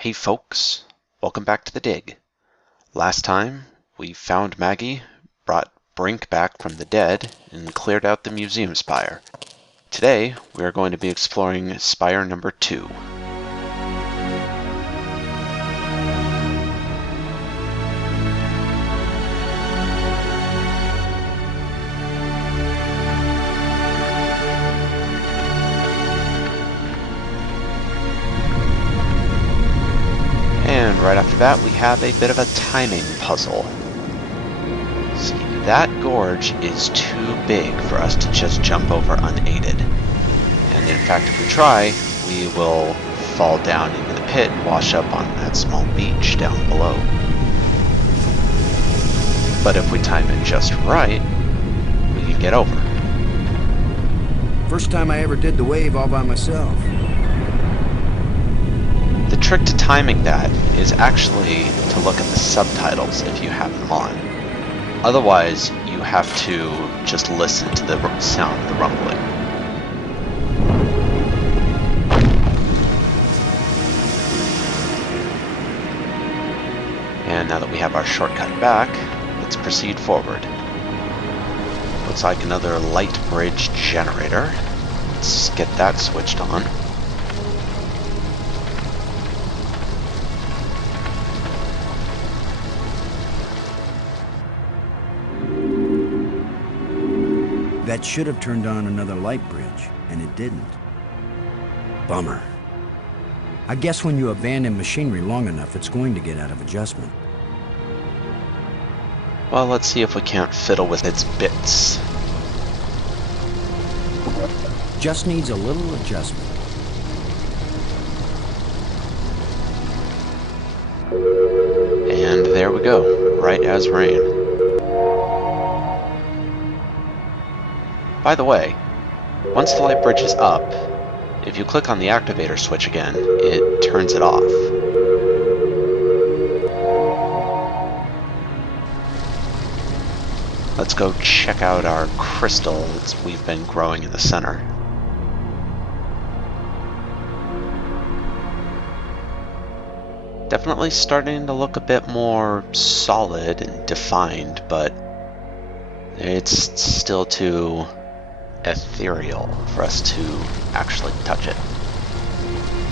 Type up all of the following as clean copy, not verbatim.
Hey folks, welcome back to the dig. Last time, we found Maggie, brought Brink back from the dead, and cleared out the museum spire. Today, we are going to be exploring spire number 2. And right after that, we have a bit of a timing puzzle. See, that gorge is too big for us to just jump over unaided. And in fact, if we try, we will fall down into the pit and wash up on that small beach down below. But if we time it just right, we can get over. First time I ever did the wave all by myself. The trick to timing that is actually to look at the subtitles if you have them on. Otherwise, you have to just listen to the sound of the rumbling. And now that we have our shortcut back, let's proceed forward. Looks like another light bridge generator. Let's get that switched on. That should have turned on another light bridge, and it didn't. Bummer. I guess when you abandon machinery long enough, it's going to get out of adjustment. Well, let's see if we can't fiddle with its bits. Just needs a little adjustment. And there we go, right as rain. By the way, once the light bridge is up, if you click on the activator switch again, it turns it off. Let's go check out our crystal that we've been growing in the center. Definitely starting to look a bit more solid and defined, but it's still too ethereal for us to actually touch it.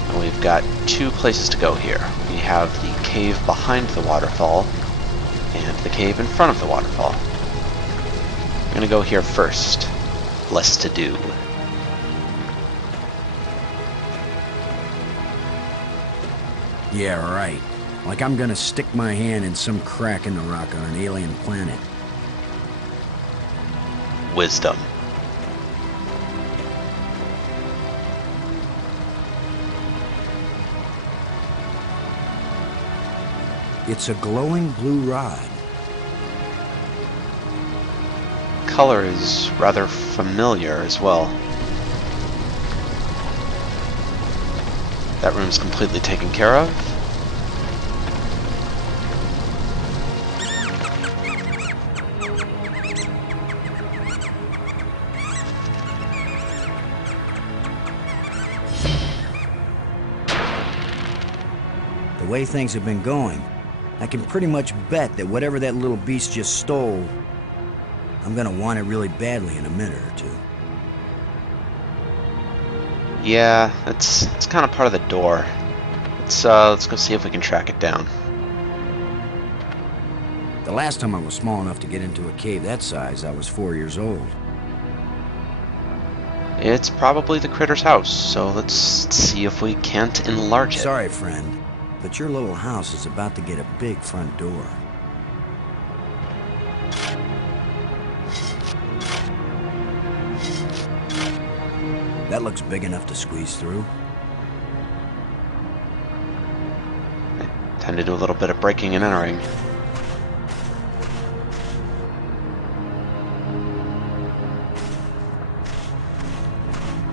And we've got two places to go here. We have the cave behind the waterfall and the cave in front of the waterfall. I'm gonna go here first. Less to do. Yeah, right. Like I'm gonna stick my hand in some crack in the rock on an alien planet. Wisdom. It's a glowing blue rod. Color is rather familiar as well. That room's completely taken care of. The way things have been going, I can pretty much bet that whatever that little beast just stole, I'm gonna want it really badly in a minute or two. Yeah, it's kind of part of the door. Let's go see if we can track it down. The last time I was small enough to get into a cave that size, I was 4 years old. It's probably the critter's house, so let's see if we can't enlarge it. Sorry, friend, but your little house is about to get a big front door. That looks big enough to squeeze through. Time to do a little bit of breaking and entering.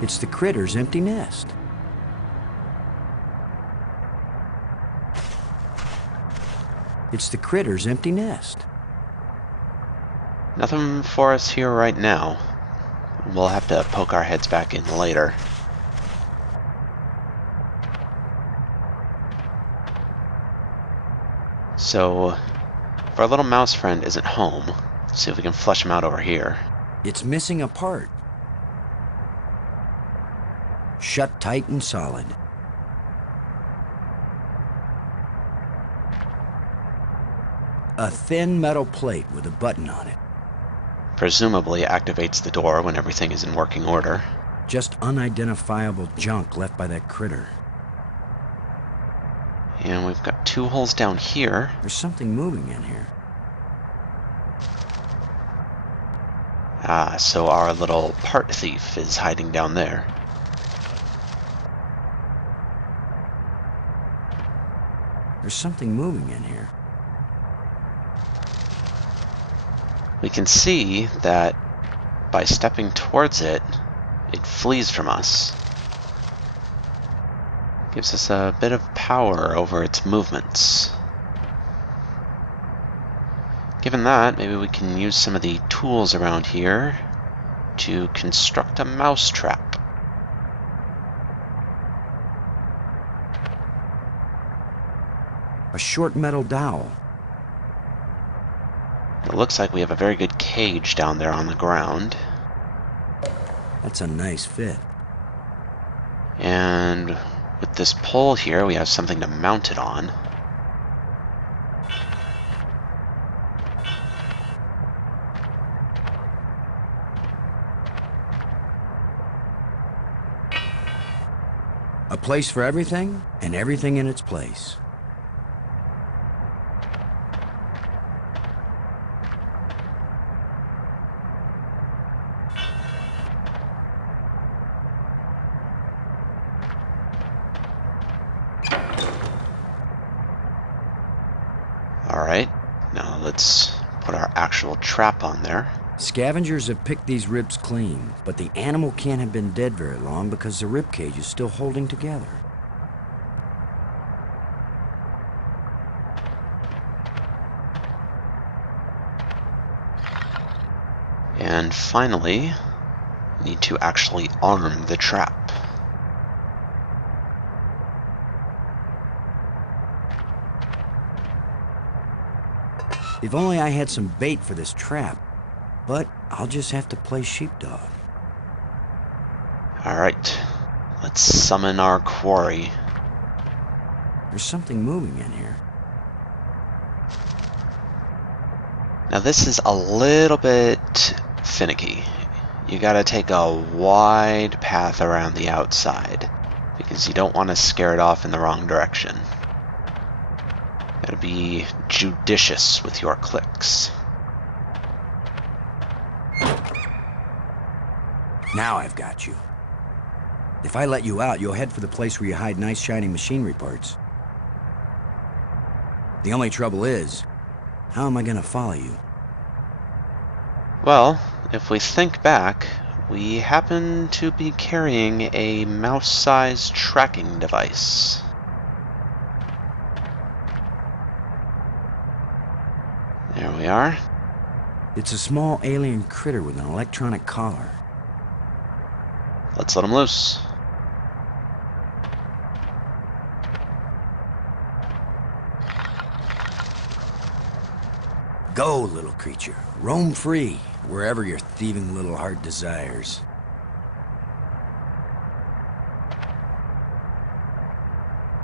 It's the critter's empty nest. It's the critter's empty nest. Nothing for us here right now. We'll have to poke our heads back in later. So, if our little mouse friend isn't home, let's see if we can flush him out over here. It's missing a part. Shut tight and solid. A thin metal plate with a button on it. Presumably activates the door when everything is in working order. Just unidentifiable junk left by that critter. And we've got 2 holes down here. There's something moving in here. Ah, so our little part thief is hiding down there. There's something moving in here. We can see that by stepping towards it, it flees from us. Gives us a bit of power over its movements. Given that, maybe we can use some of the tools around here to construct a mousetrap. A short metal dowel. It looks like we have a very good cage down there on the ground. That's a nice fit. And with this pole here, we have something to mount it on. A place for everything, and everything in its place. Alright, now let's put our actual trap on there. Scavengers have picked these ribs clean, but the animal can't have been dead very long because the rib cage is still holding together. And finally, we need to actually arm the trap. If only I had some bait for this trap, but I'll just have to play sheepdog. Alright, let's summon our quarry. There's something moving in here. Now this is a little bit finicky. You gotta take a wide path around the outside, because you don't want to scare it off in the wrong direction. Gotta be judicious with your clicks. Now I've got you. If I let you out, you'll head for the place where you hide nice shiny machinery parts. The only trouble is, how am I gonna follow you? Well, if we think back, we happen to be carrying a mouse-sized tracking device. There we are. It's a small alien critter with an electronic collar. Let's let him loose. Go, little creature. Roam free, wherever your thieving little heart desires.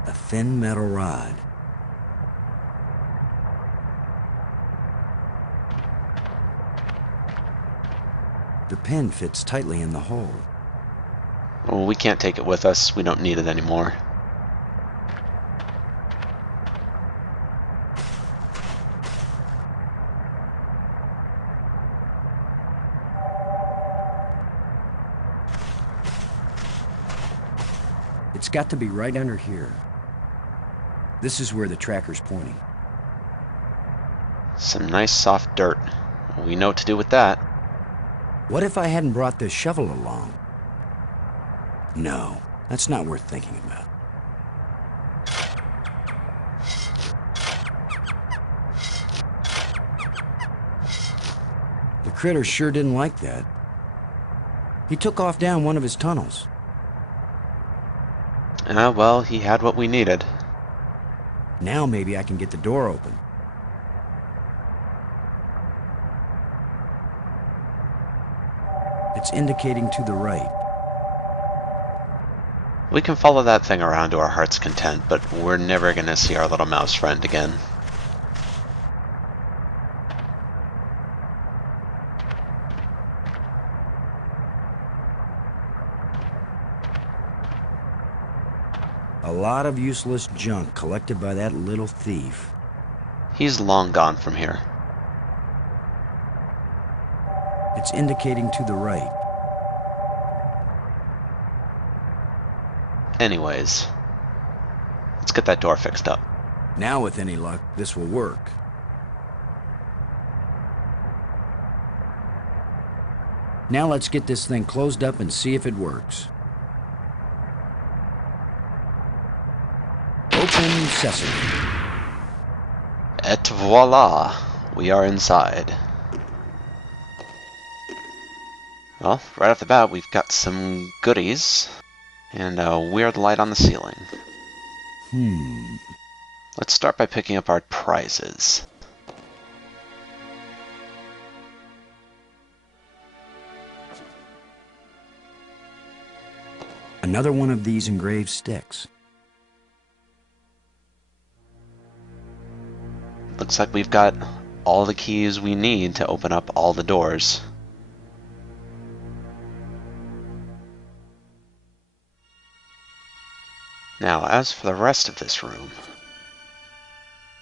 A thin metal rod. The pin fits tightly in the hole. Well, we can't take it with us. We don't need it anymore. It's got to be right under here. This is where the tracker's pointing. Some nice soft dirt. We know what to do with that. What if I hadn't brought this shovel along? No, that's not worth thinking about. The critter sure didn't like that. He took off down one of his tunnels. Well, he had what we needed. Now maybe I can get the door open. It's indicating to the right. We can follow that thing around to our heart's content, but we're never gonna see our little mouse friend again. A lot of useless junk collected by that little thief. He's long gone from here. It's indicating to the right. Anyways, let's get that door fixed up. Now, with any luck, this will work. Now let's get this thing closed up and see if it works. Open sesame. Et voila! We are inside. Well, right off the bat, we've got some goodies. And a weird light on the ceiling. Let's start by picking up our prizes. Another one of these engraved sticks. Looks like we've got all the keys we need to open up all the doors. Now, as for the rest of this room...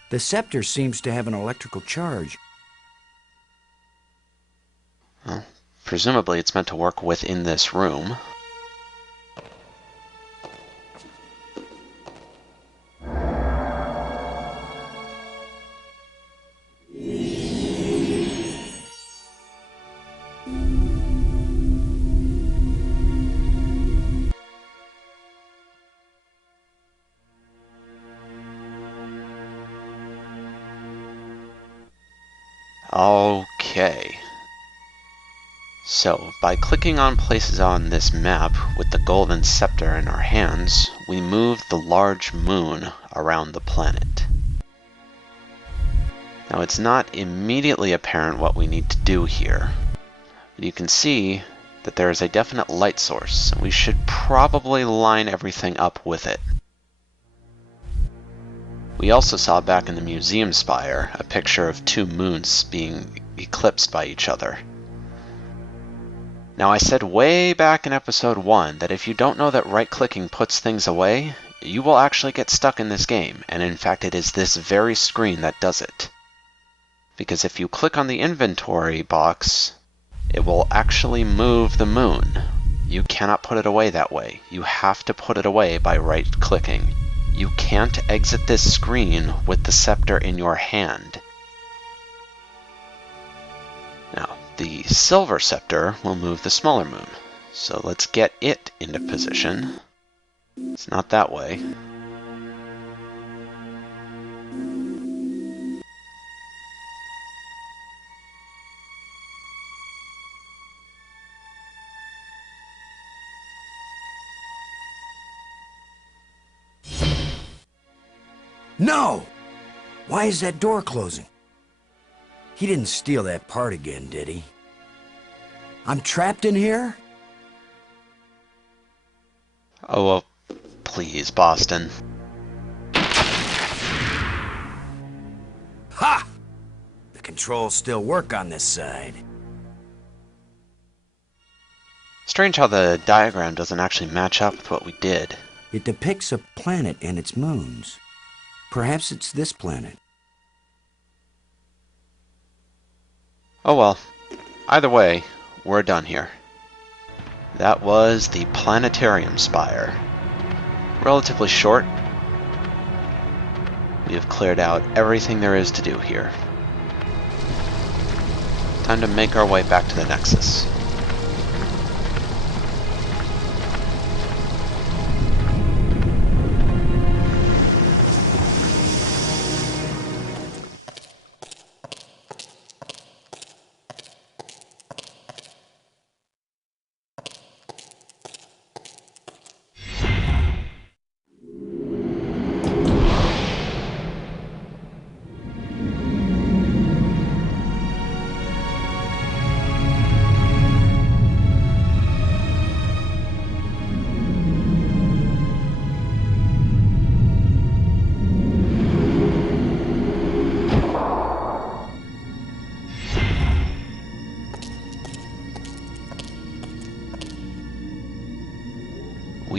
The scepter seems to have an electrical charge. Well, presumably it's meant to work within this room. Okay. So, by clicking on places on this map with the golden scepter in our hands, we move the large moon around the planet. Now, it's not immediately apparent what we need to do here, but you can see that there is a definite light source, and we should probably line everything up with it. We also saw back in the museum spire a picture of two moons being eclipsed by each other. Now, I said way back in episode 1 that if you don't know that right-clicking puts things away, you will actually get stuck in this game, and in fact it is this very screen that does it. Because if you click on the inventory box, it will actually move the moon. You cannot put it away that way. You have to put it away by right-clicking. You can't exit this screen with the scepter in your hand. Now, the silver scepter will move the smaller moon. So let's get it into position. It's not that way. No! Why is that door closing? He didn't steal that part again, did he? I'm trapped in here? Oh, well, please, Boston. Ha! The controls still work on this side. Strange how the diagram doesn't actually match up with what we did. It depicts a planet and its moons. Perhaps it's this planet. Oh well. Either way, we're done here. That was the planetarium spire. Relatively short. We have cleared out everything there is to do here. Time to make our way back to the Nexus.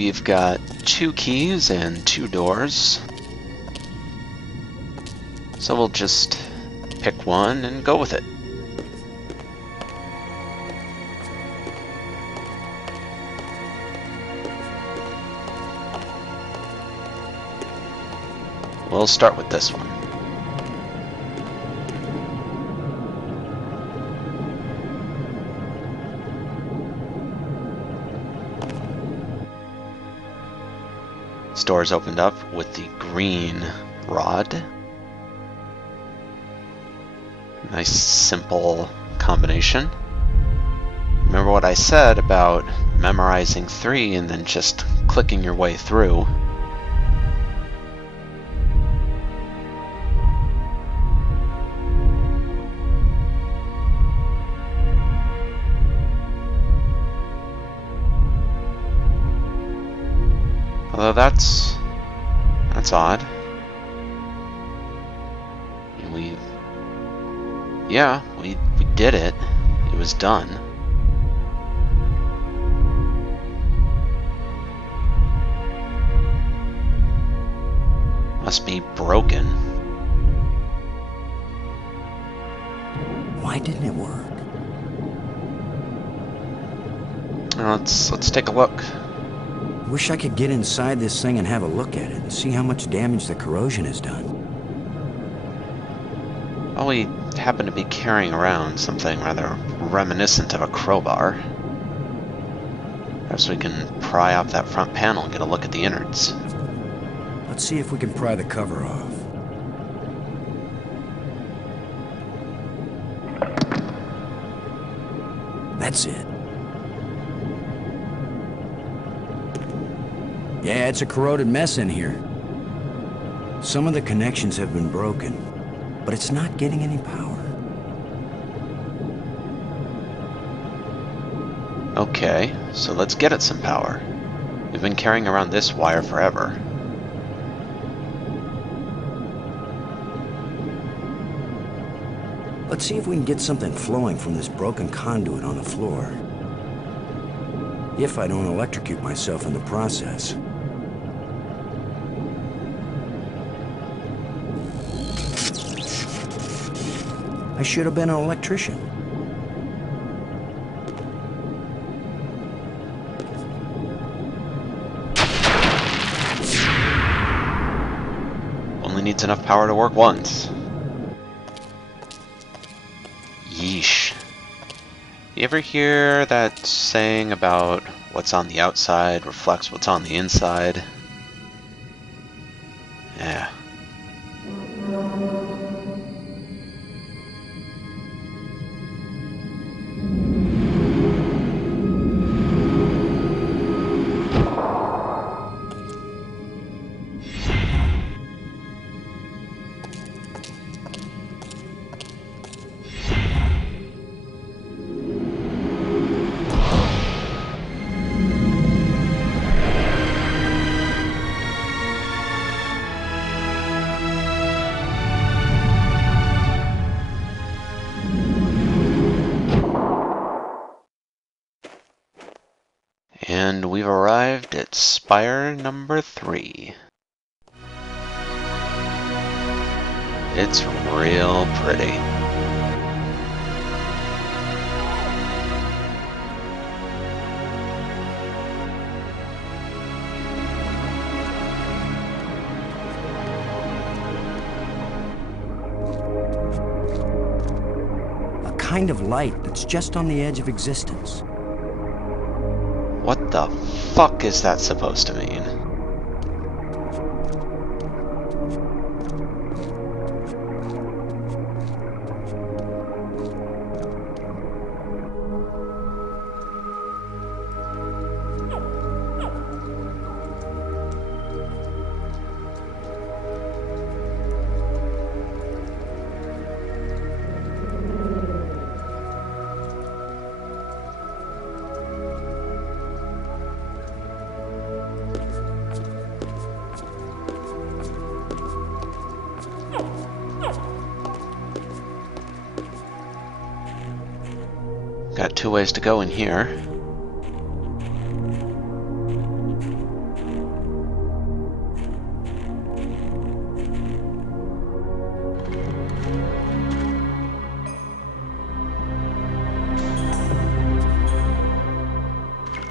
we've got 2 keys and 2 doors. So we'll just pick one and go with it. We'll start with this one. This door's opened up with the green rod. Nice, simple combination. Remember what I said about memorizing 3 and then just clicking your way through. Although that's odd. We did it. It was done. Must be broken. Why didn't it work? Let's take a look. Wish I could get inside this thing and have a look at it and see how much damage the corrosion has done. Well, we happen to be carrying around something rather reminiscent of a crowbar. Perhaps we can pry off that front panel and get a look at the innards. Let's see if we can pry the cover off. That's it. Yeah, it's a corroded mess in here. Some of the connections have been broken, but it's not getting any power. Okay, so let's get it some power. We've been carrying around this wire forever. Let's see if we can get something flowing from this broken conduit on the floor. If I don't electrocute myself in the process. I should have been an electrician. Only needs enough power to work once. Yeesh. You ever hear that saying about what's on the outside reflects what's on the inside? Yeah. And we've arrived at spire number 3. It's real pretty. A kind of light that's just on the edge of existence. What the fuck is that supposed to mean? Got 2 ways to go in here.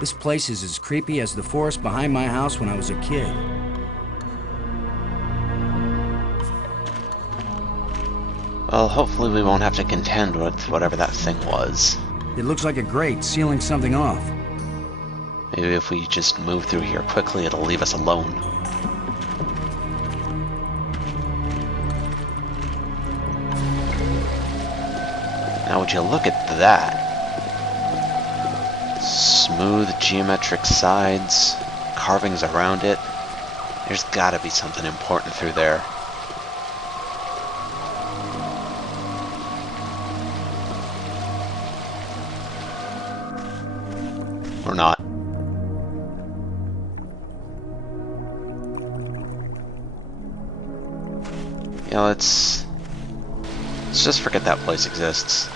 This place is as creepy as the forest behind my house when I was a kid. Well, hopefully we won't have to contend with whatever that thing was. It looks like a grate sealing something off. Maybe if we just move through here quickly, it'll leave us alone. Now would you look at that? Smooth geometric sides, carvings around it. There's gotta be something important through there. Or not. Yeah, let's just forget that place exists.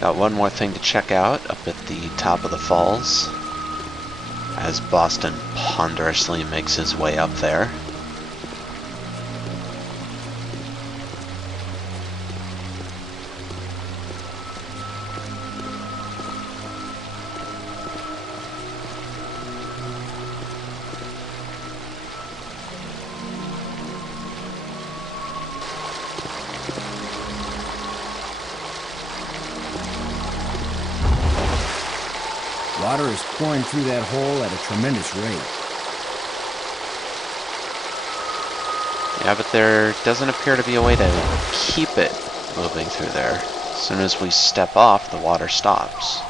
Got one more thing to check out up at the top of the falls, as Boston ponderously makes his way up there. Water is pouring through that hole at a tremendous rate. Yeah, but there doesn't appear to be a way to keep it moving through there. As soon as we step off, the water stops.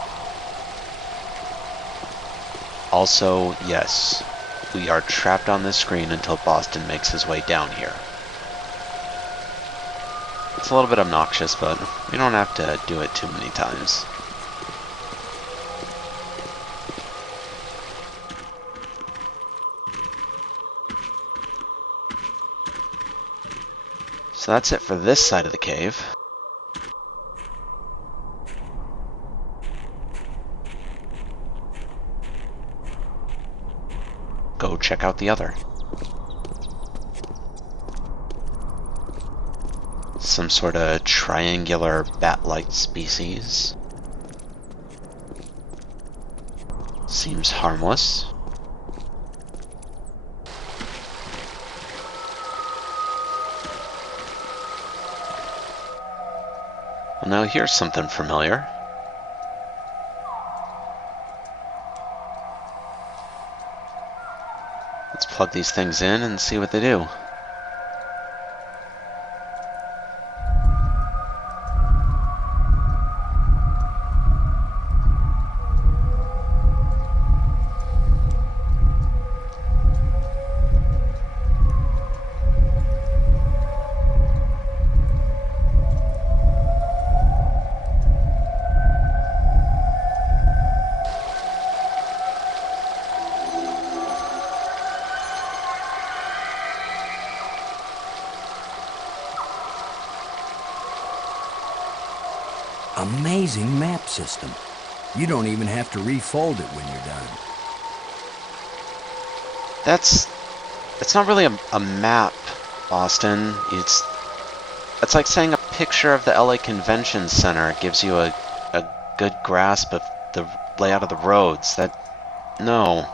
Also, yes, we are trapped on this screen until Boston makes his way down here. It's a little bit obnoxious, but we don't have to do it too many times. So that's it for this side of the cave. Go check out the other. Some sort of triangular bat-like species. Seems harmless. Well, now here's something familiar. Let's plug these things in and see what they do. Amazing map system. You don't even have to refold it when you're done. That's not really a map, Austin. It's like saying a picture of the LA Convention Center gives you a good grasp of the layout of the roads. No.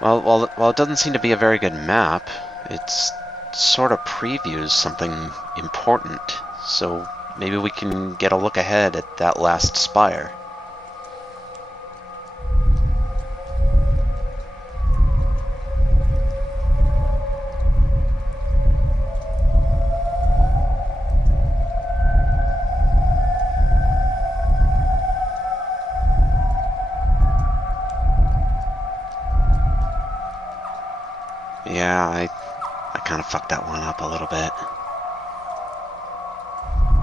While it doesn't seem to be a very good map, it's sort of previews something important. So maybe we can get a look ahead at that last spire. Yeah, I kind of fucked that one up a little bit.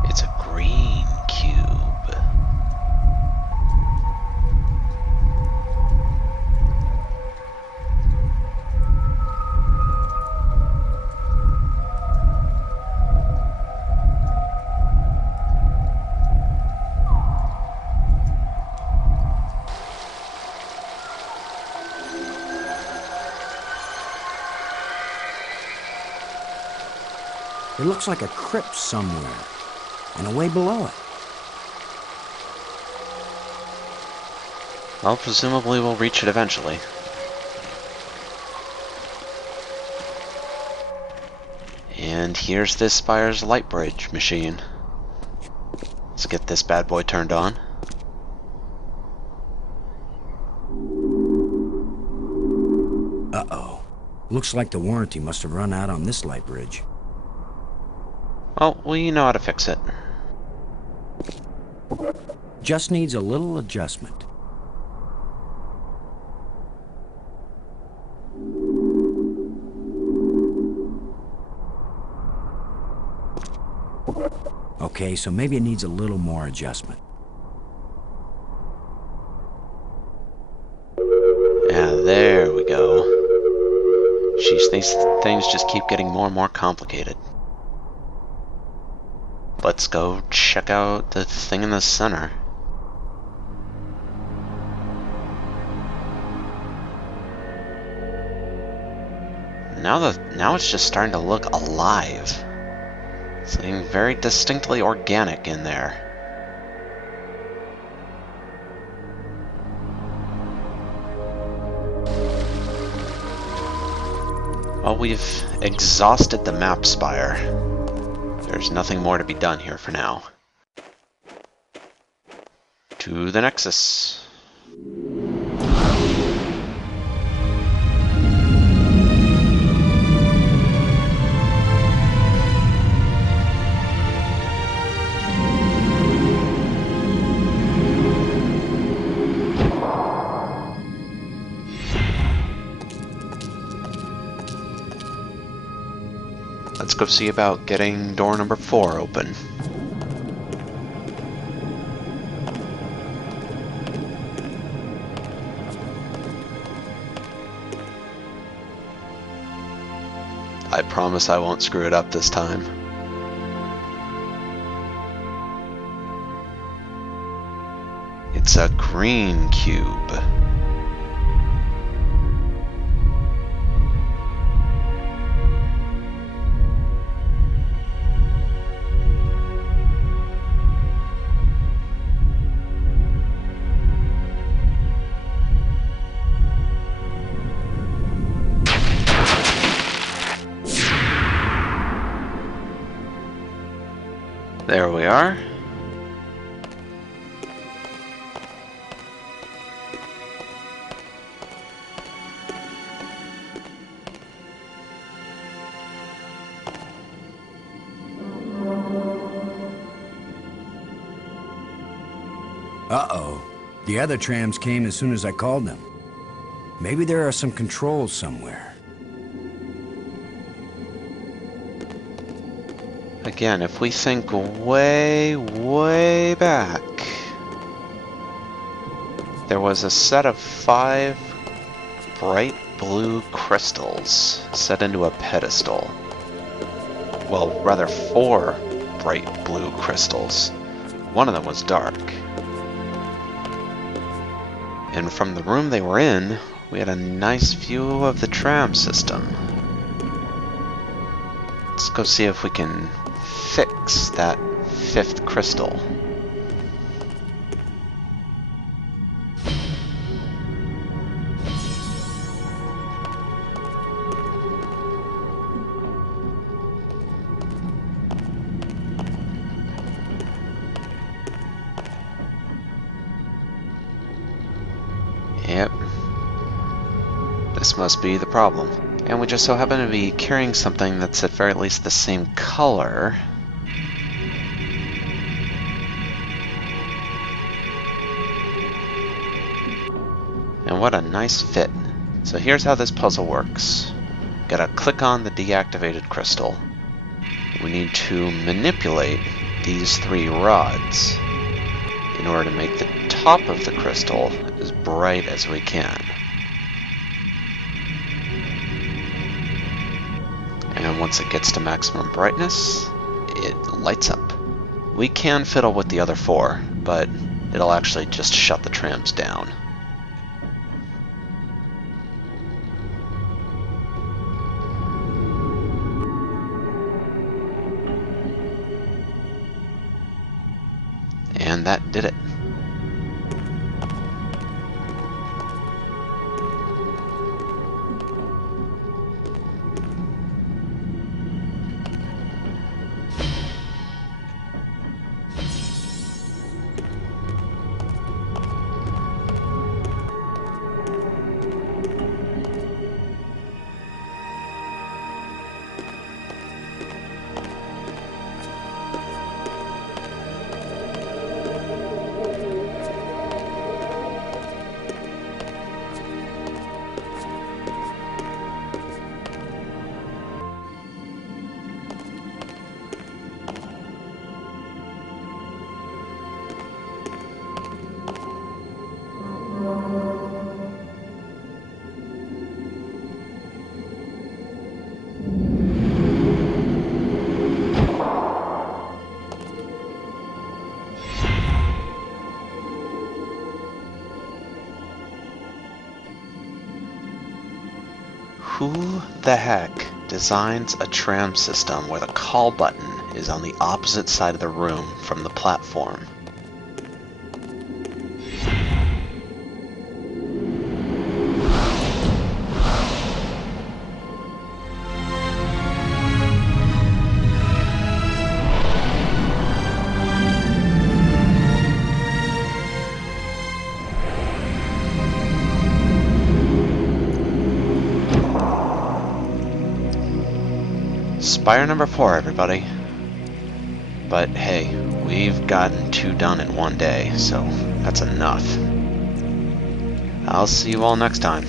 It's a green cube. It looks like a crypt somewhere, and away below it. Well, presumably we'll reach it eventually. And here's this Spire's light bridge machine. Let's get this bad boy turned on. Uh-oh. Looks like the warranty must have run out on this light bridge. Well, we know how to fix it. Just needs a little adjustment. Okay, so maybe it needs a little more adjustment. Yeah, there we go. Jeez, these things just keep getting more and more complicated. Let's go check out the thing in the center. Now it's just starting to look alive. Something very distinctly organic in there. Well, we've exhausted the map spire. There's nothing more to be done here for now. To the Nexus. Let's go see about getting door number 4 open. I promise I won't screw it up this time. It's a green cube. There we are. Uh-oh. The other trams came as soon as I called them. Maybe there are some controls somewhere. Again, if we think way, way back, there was a set of 5 bright blue crystals set into a pedestal. Well, rather 4 bright blue crystals. One of them was dark. And from the room they were in, we had a nice view of the tram system. Let's go see if we can fix that 5th crystal. Yep. This must be the problem. And we just so happen to be carrying something that's at very least the same color. And what a nice fit. So here's how this puzzle works. Gotta click on the deactivated crystal. We need to manipulate these 3 rods in order to make the top of the crystal as bright as we can. And once it gets to maximum brightness, it lights up. We can fiddle with the other 4, but it'll actually just shut the trams down. that did it. Who the heck designs a tram system where the call button is on the opposite side of the room from the platform? Spire number 4, everybody. But hey, we've gotten 2 done in one day, so that's enough. I'll see you all next time.